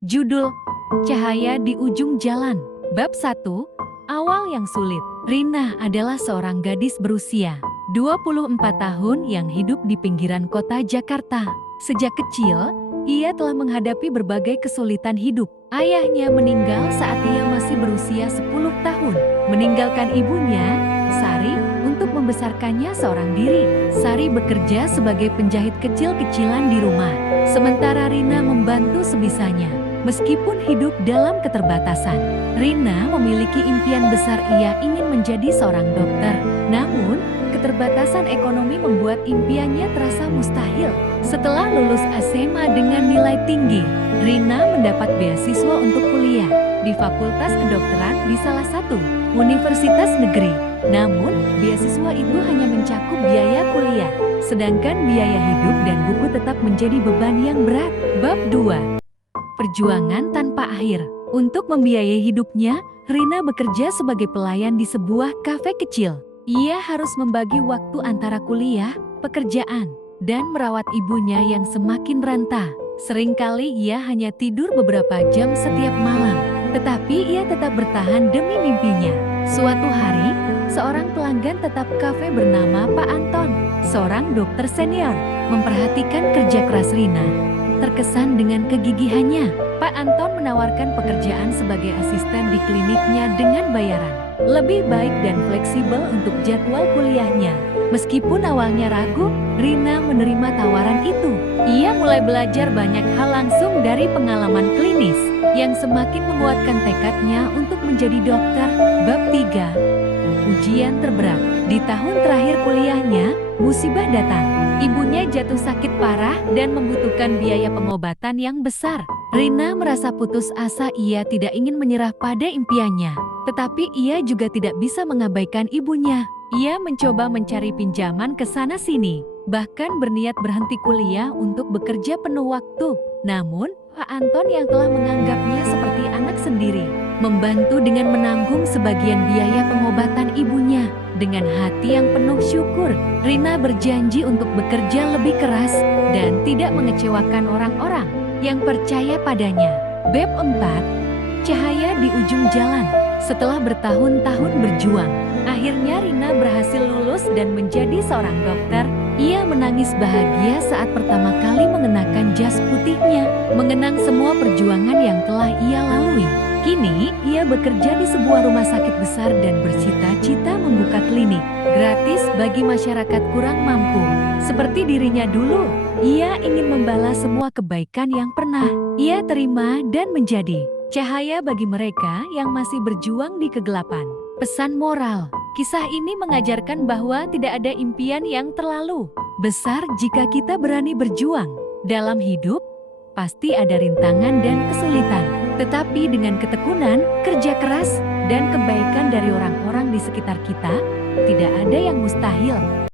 Judul, Cahaya di Ujung Jalan. Bab 1, Awal yang Sulit. Rina adalah seorang gadis berusia 24 tahun yang hidup di pinggiran kota Jakarta. Sejak kecil, ia telah menghadapi berbagai kesulitan hidup. Ayahnya meninggal saat ia masih berusia 10 tahun, meninggalkan ibunya, Sari, untuk membesarkannya seorang diri. Sari bekerja sebagai penjahit kecil-kecilan di rumah, sementara Rina membantu sebisanya. Meskipun hidup dalam keterbatasan, Rina memiliki impian besar. Ia ingin menjadi seorang dokter. Namun, keterbatasan ekonomi membuat impiannya terasa mustahil. Setelah lulus SMA dengan nilai tinggi, Rina mendapat beasiswa untuk kuliah di Fakultas Kedokteran di salah satu universitas negeri. Namun, beasiswa itu hanya mencakup biaya kuliah, sedangkan biaya hidup dan buku tetap menjadi beban yang berat. Bab 2, Perjuangan tanpa akhir. Untuk membiayai hidupnya, Rina bekerja sebagai pelayan di sebuah kafe kecil. Ia harus membagi waktu antara kuliah, pekerjaan, dan merawat ibunya yang semakin renta. Seringkali ia hanya tidur beberapa jam setiap malam, tetapi ia tetap bertahan demi mimpinya. Suatu hari, seorang pelanggan tetap kafe bernama Pak Anton, seorang dokter senior, memperhatikan kerja keras Rina. Terkesan dengan kegigihannya, Pak Anton menawarkan pekerjaan sebagai asisten di kliniknya dengan bayaran lebih baik dan fleksibel untuk jadwal kuliahnya. Meskipun awalnya ragu, Rina menerima tawaran itu. Ia mulai belajar banyak hal langsung dari pengalaman klinis yang semakin menguatkan tekadnya untuk menjadi dokter. Bab 3, Ujian terberat. Di tahun terakhir kuliahnya, musibah datang. Ibunya jatuh sakit parah dan membutuhkan biaya pengobatan yang besar. Rina merasa putus asa. Ia tidak ingin menyerah pada impiannya, tetapi ia juga tidak bisa mengabaikan ibunya. Ia mencoba mencari pinjaman ke sana-sini, bahkan berniat berhenti kuliah untuk bekerja penuh waktu. Namun, Pak Anton yang telah menganggapnya seperti anak sendiri, membantu dengan menanggung sebagian biaya pengobatan ibunya. Dengan hati yang penuh syukur, Rina berjanji untuk bekerja lebih keras dan tidak mengecewakan orang-orang yang percaya padanya. Bab 4, Cahaya di Ujung Jalan. Setelah bertahun-tahun berjuang, akhirnya Rina berhasil lulus dan menjadi seorang dokter. Ia menangis bahagia saat pertama kali mengenakan jas putihnya, mengenang semua perjuangan yang telah ia lalui. Kini, ia bekerja di sebuah rumah sakit besar dan bercita-cita membuka klinik gratis bagi masyarakat kurang mampu. Seperti dirinya dulu, ia ingin membalas semua kebaikan yang pernah ia terima dan menjadi cahaya bagi mereka yang masih berjuang di kegelapan. Pesan moral, kisah ini mengajarkan bahwa tidak ada impian yang terlalu besar jika kita berani berjuang. Dalam hidup, pasti ada rintangan dan kesulitan. Tetapi dengan ketekunan, kerja keras, dan kebaikan dari orang-orang di sekitar kita, tidak ada yang mustahil.